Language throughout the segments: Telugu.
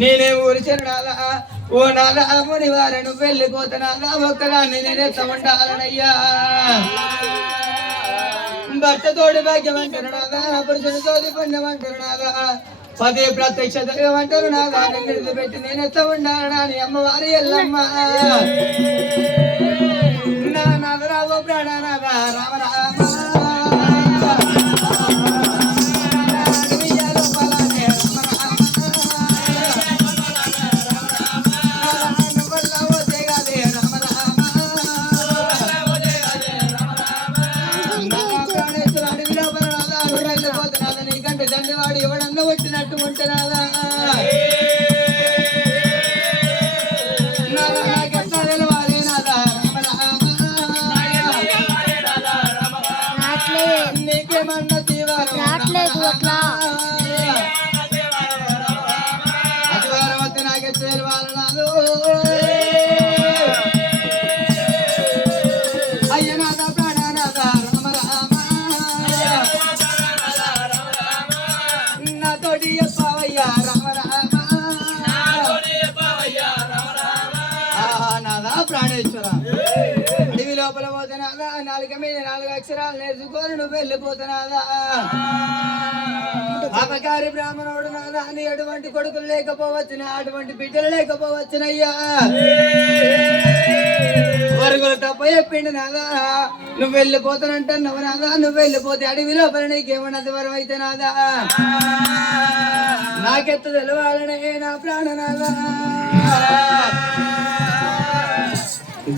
నేనే ఊరిచాను నాదా ఓ నాదా ముని వారను వెళ్ళిపోతున్నాదా ఒక్కదాన్ని నేనెత్త ఉండాలనయ్యా భర్త తోడు భాగ్యమంటారు నాదా పురుషుని తోడి పుణ్యమంటారు నాదా పదే ప్రత్యక్ష దైవమంటారు నాదా నిన్ను పెట్టి నేనెత్త ఉండాలనా అని అమ్మవారి ఎల్లమ్మ నా నాదరావు ప్రాణనాదా రామ రామ దండవాడు ఎవడన్నా వచ్చినట్టు ఉంటున్నాదా నాకెట్లా తెలవాలి నాదా నీకేమన్నా తీవారం అతివారం వస్తే నాకెట్లా తెలవాలి నాదు అయ్యనాథ ప్రాణనాథ రామ రామ నాతోటి చెప్పవయ్యా రామ రామ నాదా ప్రాణేశ్వర అడవి లోపల పోతున్నాదా నాలుక మీద 4 అక్షరాలు నేర్చుకోరు నువ్వు వెళ్ళిపోతున్నాదా అపకారి బ్రాహ్మణుడు నాదా అని ఎటువంటి కొడుకులు లేకపోవచ్చునా అటువంటి బిడ్డలు లేకపోవచ్చునయ్యా వరుగులు తప్ప చెప్పిండు నాదా నువ్వు వెళ్ళిపోతానంటున్నావు నాదా నువ్వు వెళ్ళిపోతే అడవి లోపల నీకేమన్నది వరం అయితే నాదా నాకెత్త తెలవాలనే నా ప్రాణనాదా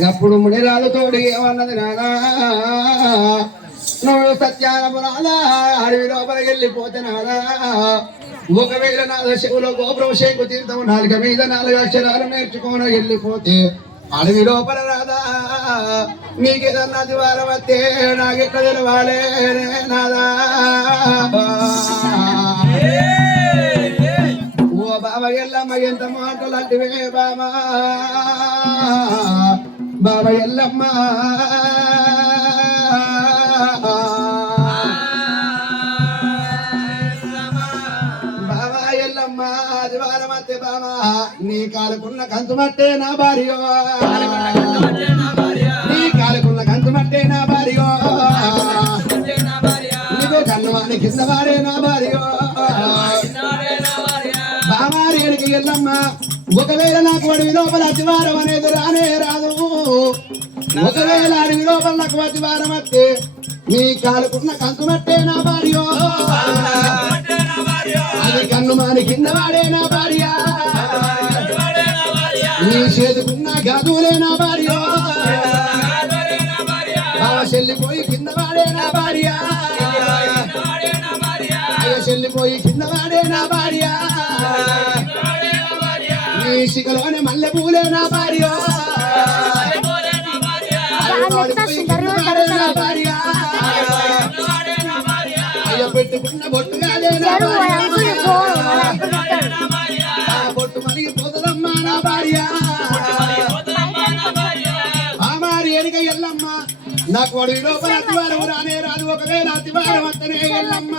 గప్పుడు మునిరాలతోడు ఏమన్నది నాదా నువ్వు సత్యానమునాదా అడవి లోపలికి వెళ్ళిపోతే నాదా ఒకవేళ నాద శివులో గోపురం శంకు తీర్థము నాలుక మీద 4 అక్షరాలు నేర్చుకోన వెళ్ళిపోతే అడవి లోపల రాదా నీకేదన్నా ద్వారం వస్తే నాకెట్లా తెలవాలే నాదా ఓ బాబా ఎల్లమ్మ ఎంత మాటలు అంటివే బామా బాబా ఎల్లమ్మ బాబా ఎల్లమ్మ ఆదివారం వస్తే బామా నీ కాలుకున్న కంచు మట్టే నా భార్యో నీ కాలుకున్న కంచు మట్టే నా భార్యో నీకు కన్నవాని కింద వాడే నా భార్యో బామారేడికి ఎల్లమ్మ ఒకవేళ నాకు అడవి లోపల అతివారం అనేది రానే రాదు ఒకవేళ అడవి లోపల నాకు అతివారం వస్తే నీ కాలుకున్న కంచు మట్టే నా భార్యో అది కన్నుమాని కింద వాడే నా భార్య నీ చేతుకున్న గదులే నా భార్య బావ చెల్లిపోయి కింద వాడే నా భార్య అయ్య చెల్లిపోయి కింద వాడే నా భార్య నీ శిఖలోనే మల్లె పూలే నా భార్య అయ్య పెట్టుకున్న బొట్టుగాదే నా భార్య బొట్టు మలిగి పోతదమ్మా నా భార్య ఆమారి ఎరిక ఎల్లమ్మ నాకు అడవి లోపల అతివారం రానే రాదు ఒకవేళ అతివారం వస్తనే ఎల్లమ్మ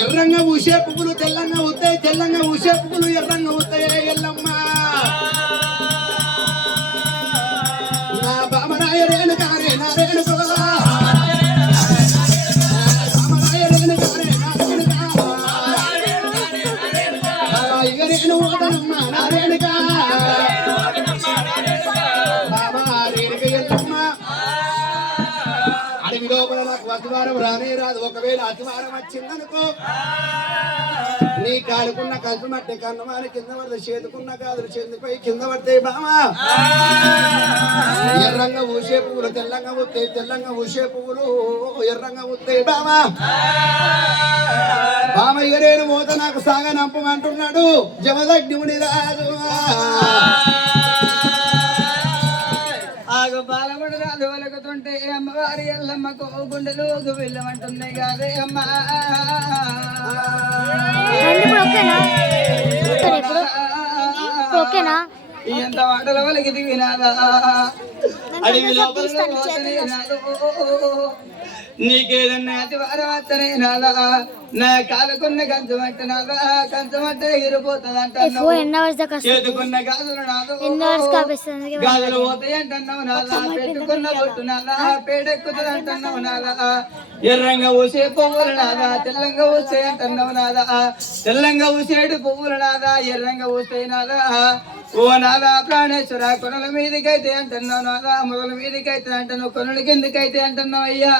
ఎర్రంగా ఊసే పువ్వులు తెల్లంగా అవుతాయి తెల్లంగా ఊసే పువ్వులు ఎర్రంగా అవుతాయి ఎల్లమ్మ నా బామరాయ రేణు కారే నా రేణుకో అడవి లోపల నాకు అతివారం రానే రాదు ఒకవేళ అతివారం వచ్చిందనుకో నీ కాలుకున్న కంచు మట్టి కన్నమాని కింద పడితే చేతుకున్న కాదులు చెందిపోయి కింద పడతాయి బామా ఎర్రంగా ఊసే పువ్వులు తెల్లంగా ఉత్తాయి తెల్లంగా ఊసే పువ్వులు ఎర్రంగా ఉత్తాయి బామా బామయ్య నేను మోత నాకు సాగా నంపమంటున్నాడు జమదగ్నిముని రాదు ఆగు బాలముడు రాదు వలకుతుంటే అమ్మవారి ఎల్లమ్మకు గుండెలు వెళ్ళమంటున్నాయి కాదే అమ్మా ఎంత మాటల వాళ్ళకి దిగినాదా అడవి లోపల నీకేదన్నా అతివారం వస్తనే నాదా నా కాలుకున్న కంచమంట నాదా కంచమంట ఎగిరిపోతుంది అంటున్నావు చేతుకున్న గాజులు నాదో గాజులు పోతాయి అంటున్నావు నాదా పెట్టుకున్న బొట్టు నాదా పేడెక్కుతుంది అంటున్నావు నాదా ఎర్రంగా ఊసే పువ్వులు నాదా తెల్లంగా ఊసే అంటున్నావు నాదా తెల్లంగా ఊసేడు పువ్వులు నాదా ఎర్రంగా ఊసే నాదా ఓ నాదా ప్రాణేశ్వర కొనల మీదకైతే అంటున్నావు నాదా మొదల మీదకైతే అంటున్నావు కొనుల కిందకైతే అంటున్నావు అయ్యా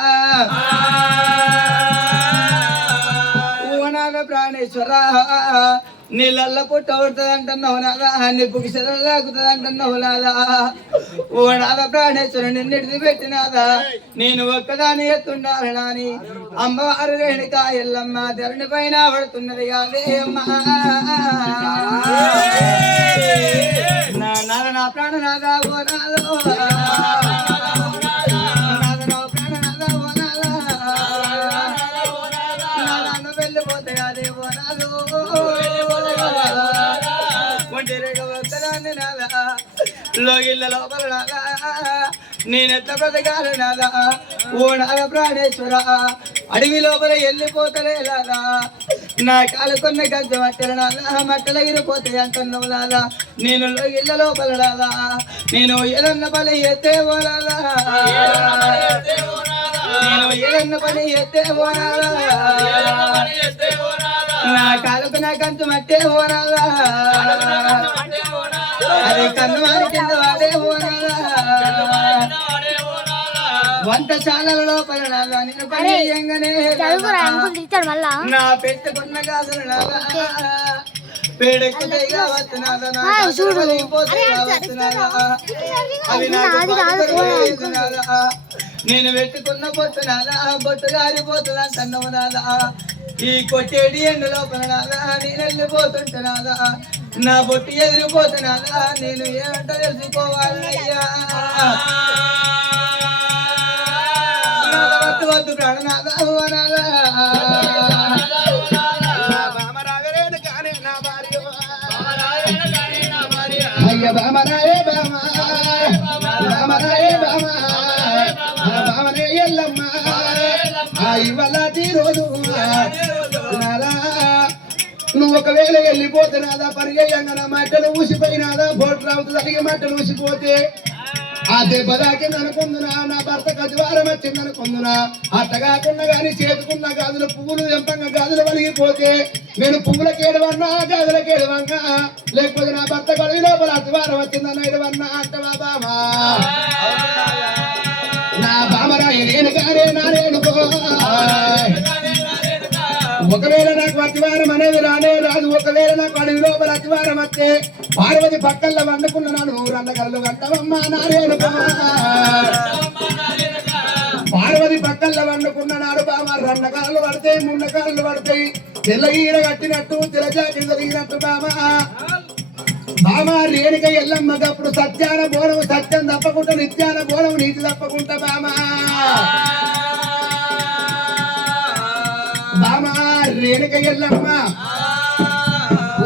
ఓ నాదా ప్రాణేశ్వర నీళ్ళల్లో పుట్ట ఉడుతుంది అంటున్నావు నాదా నిప్పుకి సెలవులాగుతుంది అంటున్నావు నాదా ఓ నాదా ప్రాణేశ్వర నిన్నెడిది పెట్టినాదా నేను ఒక్కదాని ఎత్తుండాలి నాని అమ్మవారు రేణుక ఎల్లమ్మ ధరణి పైన పడుతున్నది కాదే అమ్మా నా ప్రాణనాదా ఓ నాదో వెళ్ళిపోతే అదే ఓ నాదో లోగిళ్ళ లోపల నాదా నేనెత్త బ్రతకాలి నాదా ఓ నాద ప్రాణేశ్వర అడవి లోపల వెళ్ళిపోతలే నాదా నా కాలుకున్న గజ్జ మట్టెల నాదా మట్టలు ఎగిరిపోతాయి అంటున్నావు నాదా నేను లోగిళ్ళ లోపల నాదా నేను ఏదన్న పని ఎత్తే పోనాదా నేను ఏదన్న పని ఎత్తే పోనాదా నా కాలుకు నా కంచు మట్టే పోనాదా అదే కన్ను వారి కింద వాడే పోనాదా వంటశాలల లోపల నాదా నేను పని చేయంగానే నా పెట్టుకున్న గాజులు నాదా పేడెక్కుతాయి కావచ్చు నాదా నా గాజులు వలిగిపోతాయి కావచ్చు నాదా అవి నాకు నాదా నేను పెట్టుకున్న బొట్టు నాదా బొట్టు గారిపోతుంది అంటున్నావు నాదా ఈ కొట్టేడి ఎండ లోపల నాదా నేను వెళ్ళిపోతుంటే నాదా నా బొట్టు ఎదిరిపోతున్నాదా నేను ఏమంట తెలుసుకోవాలయ్యా వద్దు వద్దు ప్రాణనాదా నాదా అయ్య బామరాయే బామా బామరాయే బామా బామరే ఎల్లమ్మ ఇవాళ రోజు నాదా నువ్వు ఒకవేళ వెళ్ళిపోతున్నాదా పరిగెయ్యంగా నా మట్టలు ఊసిపోయినాదా బోట్ రావుతుంది అడిగే మట్టలు ఊసిపోతే ఆ దెబ్బ దాకింది అనుకుందునా నా భర్త కదివారం వచ్చింది అనుకుందునా అట్ట కాకుండా గాని చేతుకున్న గాజులు పువ్వులు ఎంపంగా గాజులు వలిగిపోతే నేను పువ్వులకి ఏడవన్నా గాజులకి ఏడవన్నా లేకపోతే నా భర్త కడివి లోపల అతివారం వచ్చిందన్న ఏడవన్నా అంటవా బామా నా బామరాయ నేను కారే నారేనుకో ఒకవేళ నాకు అతివారం అనేది రానే రాదు ఒకవేళ నాకు అడవి లోపల అతివారం వస్తే పార్వతి పక్కల్లో వండుకున్నాను రండగల్లు గంటవమ్మా నారేనుకో పార్వతి పక్కల్లో వండుకున్నాడు బామ రండకాళ్ళు పడతాయి ముండకాళ్ళు పడతాయి తెల్లగీర కట్టినట్టు తెల్లజాకి జరిగినట్టు బామ రేణుక ఎల్లమ్మకప్పుడు సత్యాన బోనము సత్యం తప్పకుండా నిత్యాన బోనము నీతి తప్పకుండా బామా రేణుక ఎల్లమ్మ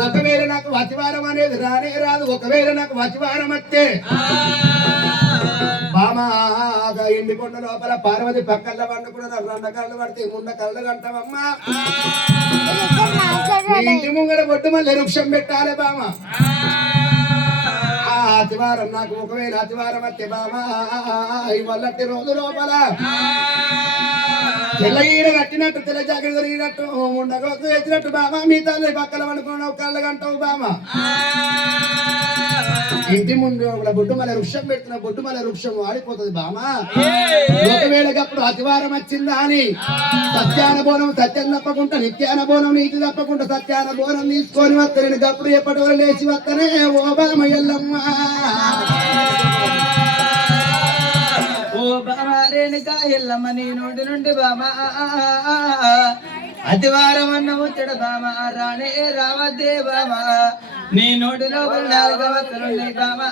ఒకవేళ నాకు వతివారం అనేది రానే రాదు ఒకవేళ నాకు వతివారం వస్తే బామాగా ఎండికొండ లోపల పార్వతి పక్కల్లో వండుకున్న రెండు కళ్ళు పడితే ముండ కళ్ళు కంటావమ్మా ఇంటి ముంగడ బొట్టు మళ్ళీ వృక్షం పెట్టాలి బామ అతివారం నాకు ఒకవేళ అతివారం వస్తే బామా ఇవల్లటి రోజు లోపల తెల్లగీర కట్టినట్టు తెల్ల జాకెట్ జరిగినట్టు ఉండగోకు ఎత్తినట్టు బామా మీ తల్లి పక్కన పడుకున్నావు కళ్ళ గంటవు బామా ఇంటి ముందు బొడ్డుమల వృక్షం పెడుతున్న బొడ్డుమల వృక్షం వాడిపోతుంది బామా ఒకవేళకప్పుడు అతివారం వచ్చిందా అని సత్యాన బోనం సత్యం తప్పకుండా నిత్యాన బోనం నీతి తప్పకుండా సత్యాన బోనం తీసుకొని వస్తే నేను అప్పుడు ఎప్పటి వరకు లేచి వస్తనే ఓ బామ ఎల్లమ్మ ఓ బామా రేణుక ఎల్లమ్మ నీ నోటి నుండి బామా అతివారం అన్న ముచ్చడ బామా రాణే రావద్దే బామా నీ నోటిలో నాలుగవతలుండే బామా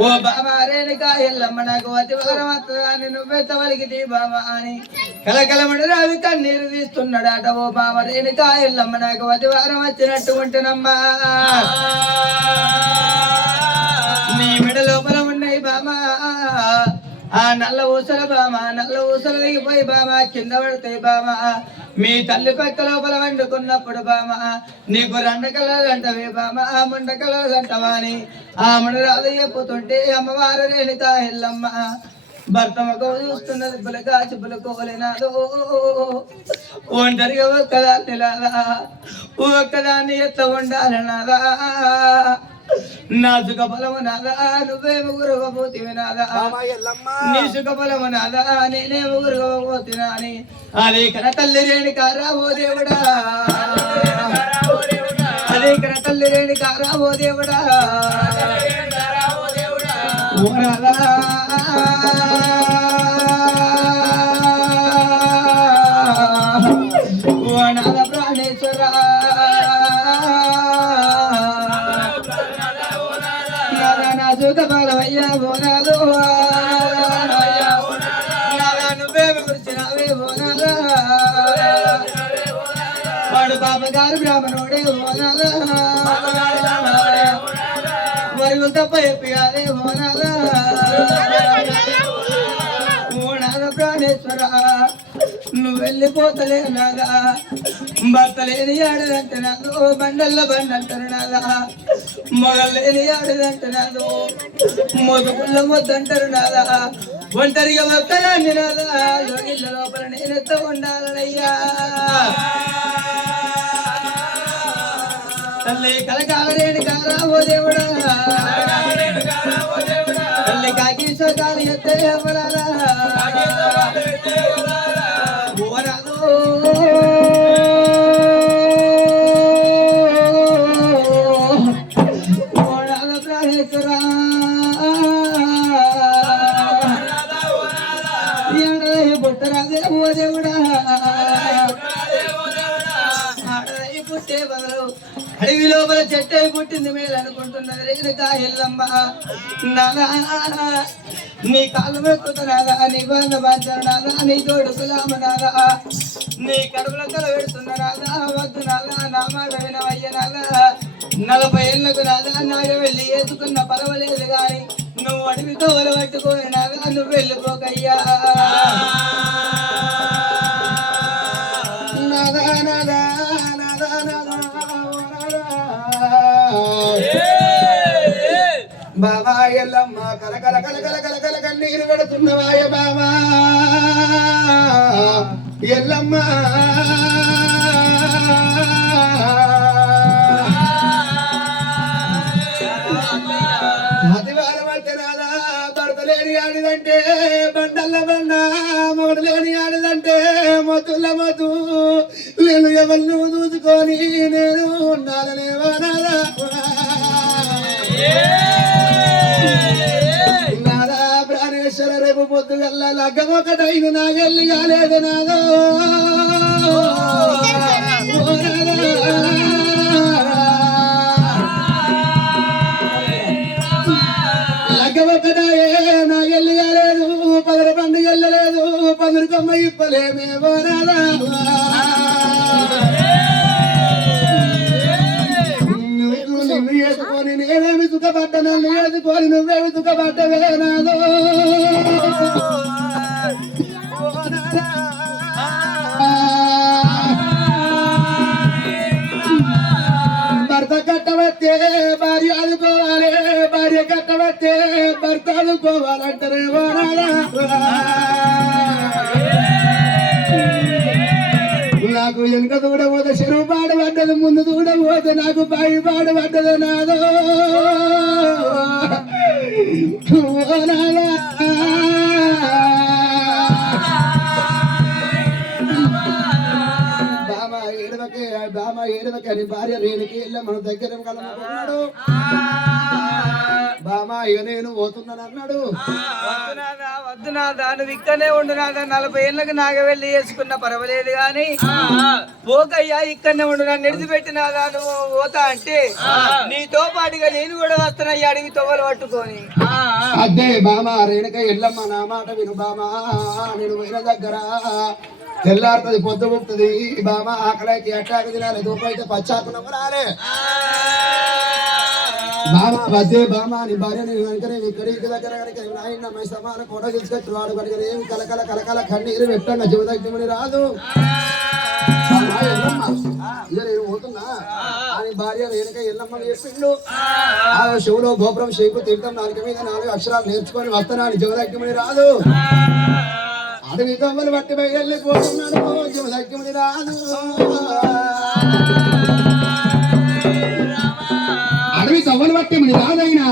ఓ బామా రేణుక ఎల్లమ్మ నాకు అతివారం వస్తుందని నువ్వెంత వలిగితే బామా అని కలకలమడి రావి కన్నీరు తీస్తున్నాడట ఓ బామ రేణుక ఎల్లమ్మ నాకు అతివారం వచ్చినట్టు ఉంటున్నమ్మా నీ మెడ లోపల ఉన్నాయి బామా ఆ నల్ల ఊసల బామ నల్ల ఊసలు దిగిపోయి బామ కింద పడతాయి బామ మీ తల్లి పక్క లోపల వండుకున్నప్పుడు బామ నీకు రెండకలలు అంటవే బామ ఆ ముండకలలు అంటవా అని ఆ రాదు చెప్పుతుంటే అమ్మవారు రేణిత ఎల్లమ్మ భర్త మగ చూస్తున్నది పులకా చెప్పులకోలేనాదో ఒంటరిగా ఒక్కదాన్ని లాదా ఒక్కదాన్ని ఎట్లా ఉండాలన్నాదా నా సుఖ బలము నాదా నువ్వేమో గురుగపోతివి నాదా నీ సుఖ బలము నాదా నేనేమో గురుగపోతినా అని అదే కన తల్లి రేణి కారా ఓ దేవుడా అదే కన తల్లి రేణి కారా ఓ దేవుడా ఓ నాదా ఓ నాద ప్రాణేశ్వర సుఖ బలమయ్యా బోనాలు నువ్వేమి గురిచినావే బోనాల వాడు బాబగారు బ్రాహ్మణుడే బోనాల మరియు తప్ప చెప్పాలే బోనాల బోనాల ప్రాణేశ్వర నువ్వు వెళ్ళిపోతలే నాదా భర్త లేని ఆడదంటే నాదు బండల్ల బండంటారు నాదా మొగలేని ఆడదంటే నాదు మొదపుల్ల మొద్దంటారు నాదా ఒంటరిగా భక్తరాన్ని నాదా ఇళ్ళ లోపల నేనెత్త ఉండాలనయ్యా తల్లి కలకాలరేని కారా ఓ దేవుడా తల్లి కాకి సోకాలి ఎత్తే ఎవరాలా పుట్టరాదే ఓ దేవుడా పుట్టే బదులు అడవి లోపల చెట్టు పుట్టింది మేలు అనుకుంటున్నది రేణుకా ఎల్లమ్మ నాదా నీ కాళ్ళు మెక్కుతున్నాదా నీ బంధ బాధ్యనాదా నీ తోడు కులామనాదా నీ కడుపుల తల పెడుతున్నాదా వద్దు నాదా నా మాట వినవయ్యనాదా 40 ఏళ్ళకు నాదా నాయ వెళ్ళి వేసుకున్న పర్వాలేదు గాని నువ్వు అడవితో పట్టుకొని నాదా నువ్వు వెళ్ళిపోకయ్యా నాదా నాదా నాదా నాదా బాబా ఎల్లమ్మ కలకల కలకల కలకల కన్నీరు పెడుతున్నవాయ బాబా ఎల్లమ్మ అతివారం అంటే నాదా భర్త లేని ఆడిదంటే బండల్ల బండ మొగడు లేని ఆడిదంటే మొత్తుల మొత్తు నేను ఎవరిని చూసుకొని నేను ఉండాలనేవా నాదా నాదా ప్రాణేశ్వర రేపు పొద్దుగల్ల లగ్గం ఒకటైన నాగెల్లి కాలేదు నాదో లగ్గం ఒకటాయే నాగెల్లి కాలేదు పదర పండుగ వెళ్ళలేదు పదురుకమ్మ ఇప్పలేమేమో నాదా నిన్ను వేసుకొని నేనేమి సుఖపడ్డ నన్ను వేసుకొని నువ్వేమి సుఖపడ్డవే నాదో భర్త కట్టవచ్చే భార్య ఆదుకోవాలి భార్య కట్టవచ్చే భర్త ఆదుకోవాలంటారేమో నాకు వెనుక దూడబోతే చెరువు పాడు పడ్డది ముందు దూడబోతే నాకు బావి పాడు పడ్డది నాదో బామ ఏడవకే అని భార్య రేణుకి వెళ్ళా మన దగ్గర కలమన్నాడు బామ ఇక నేను పోతున్నాను అన్నాడు వద్దు నాదా నువ్వు ఇక్కడనే ఉండు నాదా 40 ఏళ్ళకి నాగ వెళ్ళి వేసుకున్న పర్వాలేదు గాని పోకయ్యా ఇక్కడనే ఉండు నన్ను నిడిచిపెట్టి నాదా నువ్వు పోతా అంటే నీతో పాటుగా నేను కూడా వస్తున్నాయ్యా అడిగి తొవ్వలు పట్టుకొని అదే బామ రేణుక ఎల్లమ్మ నా మాట విను బామ నేను పోయిన దగ్గర తెల్లారుతుంది పొద్దు పుడుతుంది బామ ఆకలైతే ఎట్టాకు తినాలి దూపైతే పచ్చాకునము రాలే బామా వద్దే బామా నీ భార్యని కనుకనే ఇక్కడ దగ్గర కనుక నాయన మై సమాన కోట తీసుకొచ్చి వాడు కనుక ఏమి కలకల కలకల కన్నీరు పెట్టంగా జీవదగ్ని రాదు పోతున్నా అని భార్య వెనుక ఎల్లమ్మ చెప్పిండు ఆ శివులో గోపురం షేపు తీర్థం 4 మీద 4 అక్షరాలు నేర్చుకొని వస్తున్నాను జీవదగ్ని రాదు అడవి దొంగలు బట్టి వెళ్ళిపోతున్నాడు జీవదగ్ని రాదు అడవి దొంగలు బట్టి రాదైనా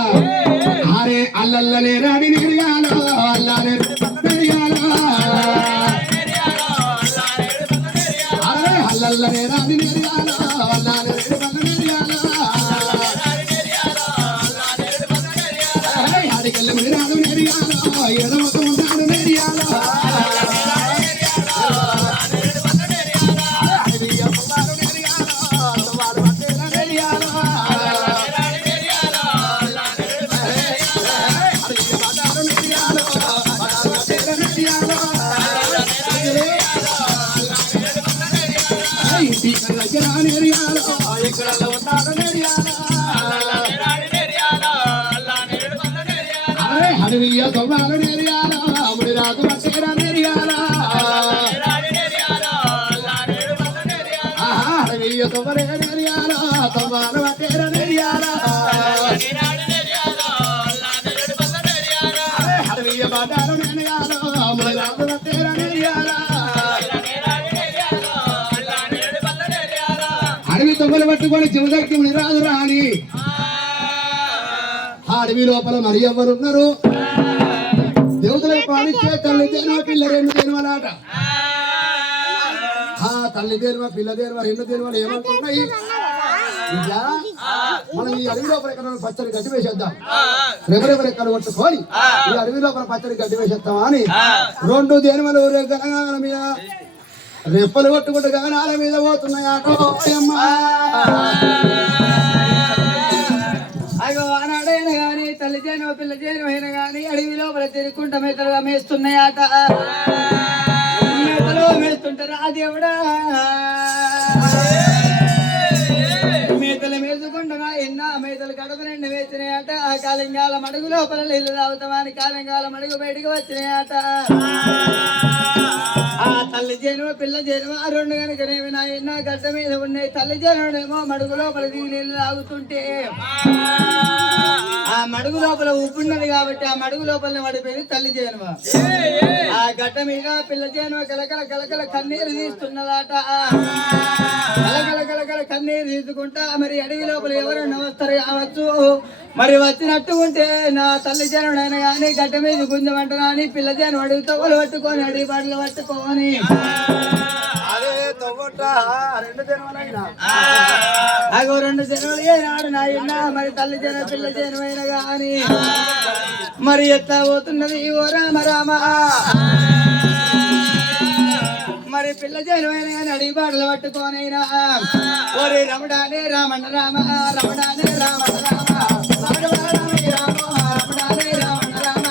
ఆరే అల్లల్లనే రాడి నిర్యాలో అల్లారే అల్లల్లనే రాడి నిర్యాలో అల్లారే ఆడికెళ్ళి రాదు నిర్యాలో ఎడమతో ఉంటాడు నిర్యాలో అడవియ తొవ్వాలు నెరియాలో అముడి రాదు పట్టేరా నెరియాలో అడవియ తొవ్వలే నెరియాలో తొవ్వాలు పట్టేరా నెరియాలో అడవియ బాటాలు నెరియాలో అముడి రాదు పట్టేరా నెరియాలో అడవి తొవ్వలు పట్టుకొని చివరికి రాదు రాని అడవి లోపల మరి ఎవరున్నారు దేవతలకు పాలిచ్చే తల్లి తేనవ పిల్ల 2 తేనవలాట తల్లి తేనవ పిల్ల తేనవ 2 తేనవలు ఏమంటున్నాయి మనం ఈ అడవి లోపల ఎక్కడ పచ్చడి గడ్డి వేసేద్దాం రెక్కలు కొట్టుకొని ఈ అడవి లోపల పచ్చడి గడ్డి వేసేద్దాం అని 2 తేనవలు గణగాల మీద రెప్పలు కొట్టుకుంటూ గగనాల మీద పోతున్నాయి అయ్యో ఆనాడైనా గాని తల్లి చేను పిల్ల చేను అయినా గాని అడవి లోపల తిరుగుకుంటా మేతలుగా మేస్తున్నాయట మేతలు మేస్తుంటారు ఆ దేవుడా మేతలు మేసుకుంటా ఎన్నో మేతలు కడప నిండి వేసినాయట ఆ కాలింగాల మడుగు లోపల నీళ్ళు తాగుతామని కాలింగాల మడుగు బయటకు వచ్చినాయట ఆ తల్లి చేను పిల్ల చేను ఆ 2 కనుకనేవి నా ఎన్నో గడ్డ మీద ఉన్నాయి తల్లి చేనుడేమో మడుగు లోపల దిగి నీళ్ళు తాగుతుంటే ఆ మడుగు లోపల ఉప్పున్నది కాబట్టి ఆ మడుగు లోపల పడిపోయింది తల్లి చేనువ ఆ గడ్డ మీద పిల్ల చేనువ కలకల కలకల కన్నీరు తీస్తున్నదాట కలకల కలకల కన్నీరు తీసుకుంటా మరి అడవి లోపల ఎవరన్నా వస్తారు కావచ్చు మరి వచ్చినట్టు ఉంటే నా తల్లి చేనుడైనా కానీ గడ్డ మీద గుంజమంట కానీ పిల్ల చేను అడుగు తవ్వలు పట్టుకొని అడవి బాటలు పట్టుకొని అగో 2 జనవలు ఏనాడు నాయన మరి తల్లి జన పిల్ల జనమైన గాని మరి ఎట్లా పోతున్నది ఓ రామ రామ మరి పిల్ల జనమైన గాని అడిగి బాటలు పట్టుకోనైనా ఓరే రమడానే రామన్న రామ రమడానే రామన్న రామ రమడానే రామ రమడానే రామన్న రామ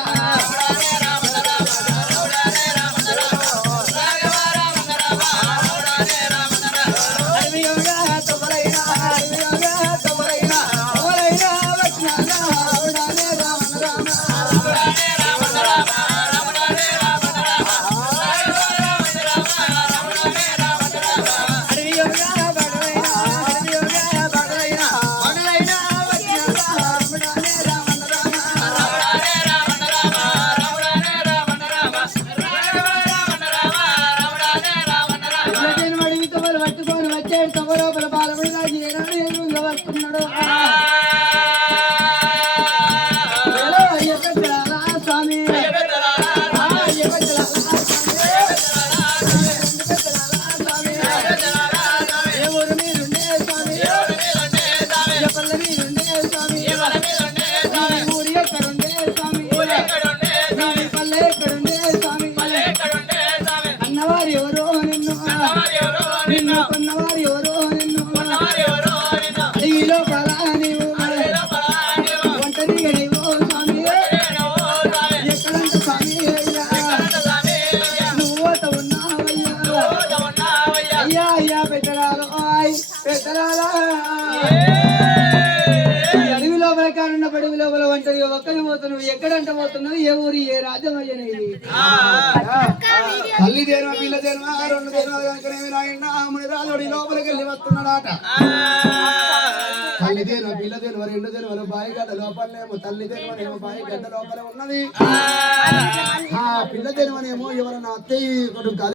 అడవి లోపల ఒంటరిగా ఒక్కని పోతున్నావు ఎక్కడంట పోతున్నావు ఏ ఊరి ఏ రాజ్యం అయ్యనేది తల్లి దేనో పిల్ల దేనో రెండు దేనో కనుకనేమి నాయన ముని రాజుడి లోపలికి వెళ్ళి వస్తున్నాడాట తల్లి దేనో పిల్ల దేనో రెండు దేనో బాయి గడ్డ లోపలనేమో తల్లి దేనోనేమో బాయి గడ్డ లోపల ఉన్నది ఆ పిల్ల దేనోనేమో ఎవరన్నా అత్తయ్య కొడుకు